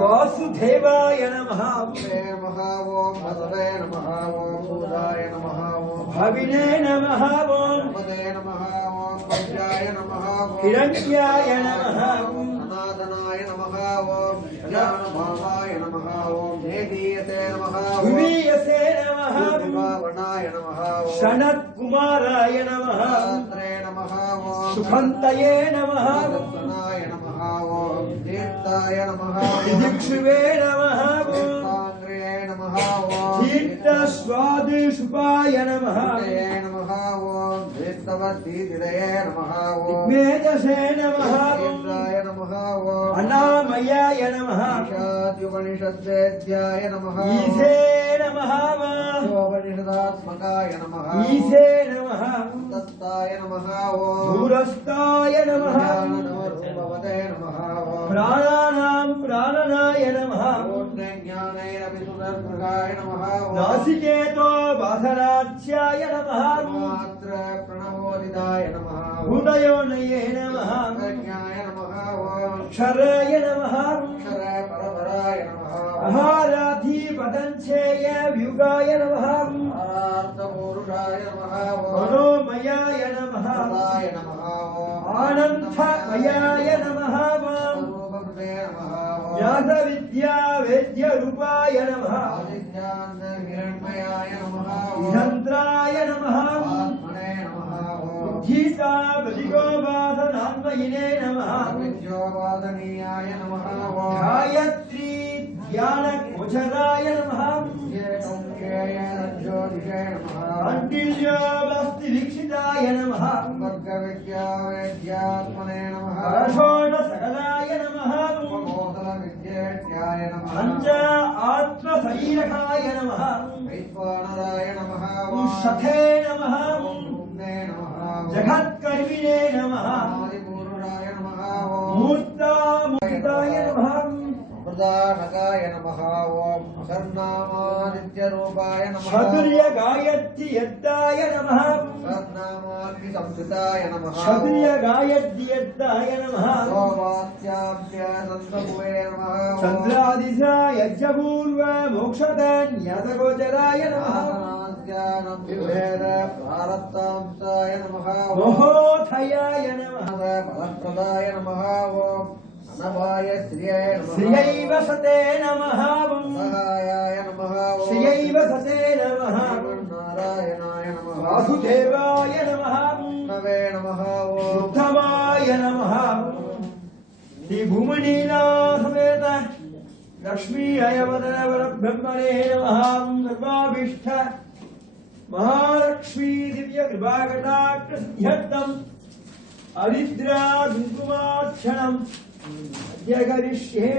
वासुदेवाय नमः ओम भद्रे नमः ओम भूताय नमः ओम भाविने नमः ओम पदे नमः ओम पद्याय नमः ओम हिरण्याय नमः ओम अनादनाय नमः ओम ज्ञानभावाय नमः ओम नेदीयते नमः ओम विवीयसे नमः दिवावनाय नमः ओम सनत्कुमाराय नमः रे नमः ओम सुखन्तये नमः दत्तनाय नमः ओम तीर्थाय नमः दिक्षुवे नमः तीर्थाग्रे नमः ओम तीर्थस्वादिशुपाय नमः नमः ओम तीर्थवतीदिदये नमः ओम मेधसे नमः इंद्राय नमः ओम अनामयाय नमः ईशाद्युपनिषद्वेद्याय नमः ईशे नमः उपनिषदात्मकाय नमः ईशे नमः दत्ताय नमः ओम दूरस्थाय नमः भगवते नमः ओम प्राणानां प्राणनाय नमः ज्ञानैरपि सुदर्भगाय नमः ओम नासिकेतो वासनाच्याय नमः मात्र प्रणवोदिताय नमः भूतयोनये नमः ज्ञाय नमः ओम क्षराय नमः अक्षर परपराय नमः आहाराधि पदञ्चेय व्युगाय नमः आर्तपूरुषाय नमः मनोमयाय नमः ओमाय नमः आनन्दमयाय नमः रूपकृते नमः व्यासविद्या वेद्यरूपाय नमः आदित्यान्न हिरण्मयाय नमः निरन्त्राय नमः आत्मने नमः गीता प्रतिगोवासनान्मयिने नमः विद्योवादनीयाय नमः गायत्री ध्यानगोचराय नमः ज्योतिषे नमः कण्डिल्योऽस्तिवीक्षिताय नमः वर्गविद्यावेद्यात्मने नमः षोडशकलाय नमः कोसलविद्येत्याय नमः पञ्च आत्मशरीरकाय नमः वैश्वानराय नमः शथे नमः भूम्ने नमः जगत्कर्मिणे नमः आदिपुरुषाय नमः मूर्ताय नमः प्रदानकाय नमः ओम सर्वनामादित्यरूपाय नमः क्षत्रियगायत्र्यद्दाय नमः सर्वनामाग्निसंस्थिताय नमः क्षत्रियगायत्र्यद्दाय नमः सोमात्याभ्य संसभुवे नमः चन्द्रादिशा यज्ञपूर्व मोक्षदान्यतगोचराय नमः आसनाद्यानभ्युभेद प्रारब्धांसाय नमः मोहोथयाय नमः फलप्रदाय नमः ओम नवाय श्रियाय नमः श्रियैव सते नमः सहायाय नमः श्रियैव सते नमः नारायणाय नमः वासुदेवाय नमः नवे नमः उत्तमाय नमः श्री भूमनीला समेत लक्ष्मी अयवदन परब्रह्मणे नमः सर्वाभीष्ट महालक्ष्मी दिव्य कृपाकटाक्ष सिद्ध्यर्थम् अरिद्रा कुङ्कुमार्चनम् अद्य करिष्ये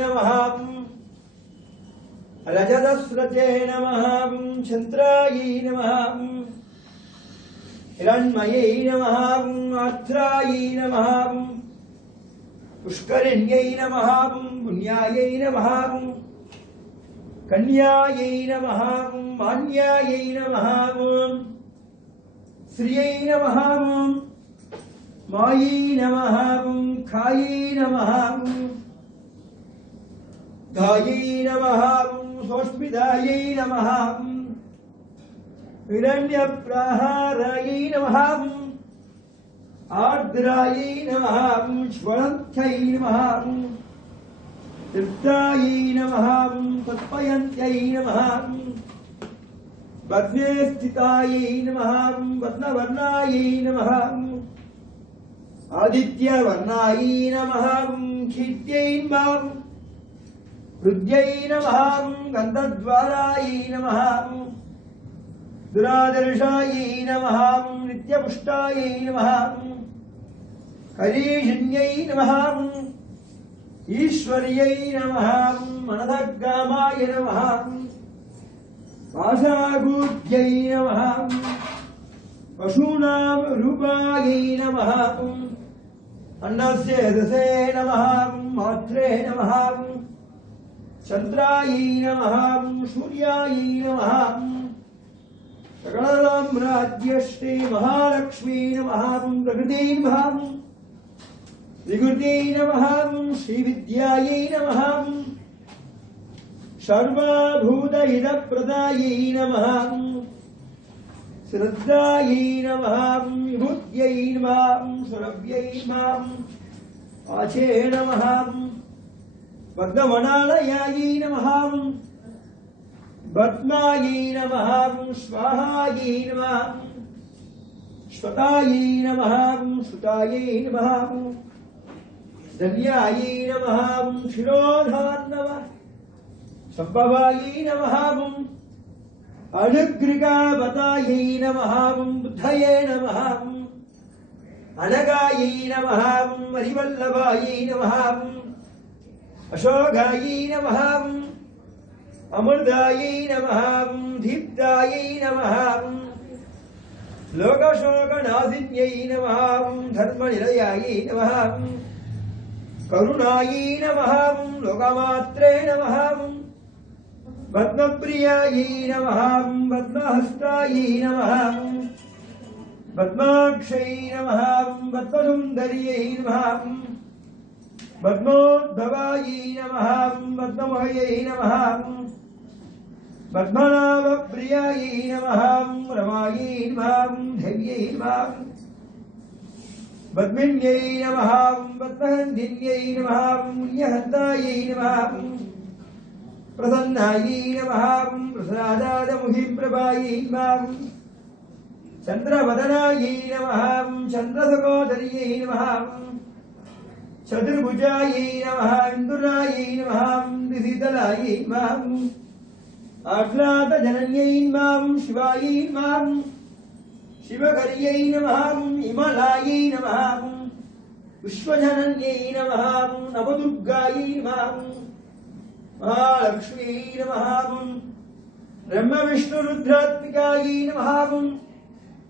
नमः रजतस्रजे नमः चन्द्रायै नमः हिरण्मयै नमः आर्द्रायै नमः पुष्करिण्यै नमः पुण्यायै नमः कन्यायै नमः मान्यायै नमः श्रियै नमः मायै नमः खायै नमः गायै नमः सोष्मिदायै नमः हिरण्यप्राहारायै नमः आर्द्रायै नमः ज्वलन्त्यै नमः तृप्तायै नमः तत्पयन्त्यै नमः पद्मे स्थितायै नमः पद्मवर्णायै नमः आदित्यवर्णायै नमः कीर्त्यै नमः हृद्यै नमः गन्धद्वारायै नमः दुरादर्शायै नमः नित्यपुष्टायै नमः करीषिण्यै नमः ईश्वर्यै नमः मनदग्गामाय नमः पाशागूढ्यै नमः पशूनां रूपायै नमः अन्नस्य दसे नमः मात्रे नमः चन्द्रायै नमः सूर्यायै नमः सकलसाम्राज्यश्री महालक्ष्मी नमः प्रकृत्यै नमः विकृत्यै नमः श्रीविद्यायै नमः सर्वभूतहितप्रदायै नमः श्रद्धायै नमः विभूत्यै नमः सुरभ्यै नमः आचे नमः पद्मवनालयायै नमः पद्मायै नमः स्वाहायै नमः श्वतायै नमः सुतायै नमः धन्यायै नमः शिरोधार्णव संभवायै नमः अनुग्रगावतायै नमः बुद्धये नमः अनगायै नमः मरिवल्लभायै नमः अशोकायै नमः अमृतायै नमः दीप्तायै नमः लोकशोकनाशिन्यै नमः धर्मनिलयायै नमः करुणायै नमः लोकमात्रे नमः पद्मप्रियायै नमः पद्महस्तायै नमः पद्माक्षै नमः पद्मसुन्दर्यै नमः पद्मोद्भवायै नमः पद्ममयै नमः पद्मनाभप्रियायै नमः रमायै नमः देव्यै नमः पद्मिन्यै नमः पद्महन्दिन्यै नमः पुण्यहन्तायै नमः प्रसन्नायै नमः प्रसादादमुहिप्रभायै नमः चन्द्रवदनायै नमः चन्द्रसहोदर्यै नमः चतुर्भुजायै नमः इन्दुरायै नमः दिशीतलायै नमः आह्लादजनन्यै नमः शिवायै नमः शिवकर्यै नमः इमलायै नमः विश्वजनन्यै नमः नवदुर्गायै नमः महालक्ष्म्यै नमः ब्रह्मविष्णुरुद्रात्मिकायै नमः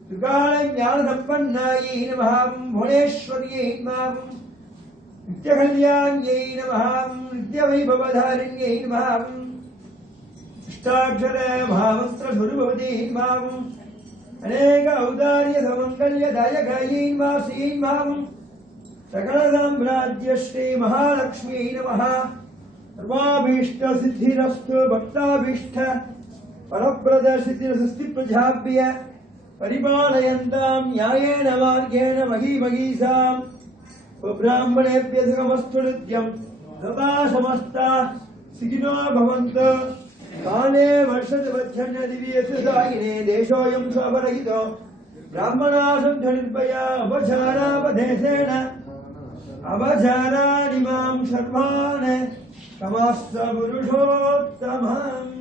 त्रिकालज्ञानसम्पन्नायै नमः भुवनेश्वर्यै नमः नित्यकल्याण्यै नमः नित्यवैभवधारिण्यै नमः अष्टाक्षर महामन्त्रस्वरूपवती नमः अनेक औदार्य समङ्गल्यदायकायै नमः श्री नमः सकलसाम्राज्यश्री महालक्ष्म्यै नमः सर्वाभीष्टसिद्धिरस्तु भक्ताभीष्ट परप्रदसिद्धिरसस्तिप्रजाभ्य परिपालयन्तां न्यायेन मार्गेण महीमहीसाम् ब्राह्मणेभ्यः सुखमस्तु नित्यं सदा समस्ता सुखिनो भवन्तु काले वर्षद्वच्छन्न दिव्यसुदायिने देशोऽयं शोभरहितो ब्राह्मणाशुद्धनिर्भया अपचारापदेशेन अपचाराणि मां सर्वान् तमस्स पुरुषोत्तमम्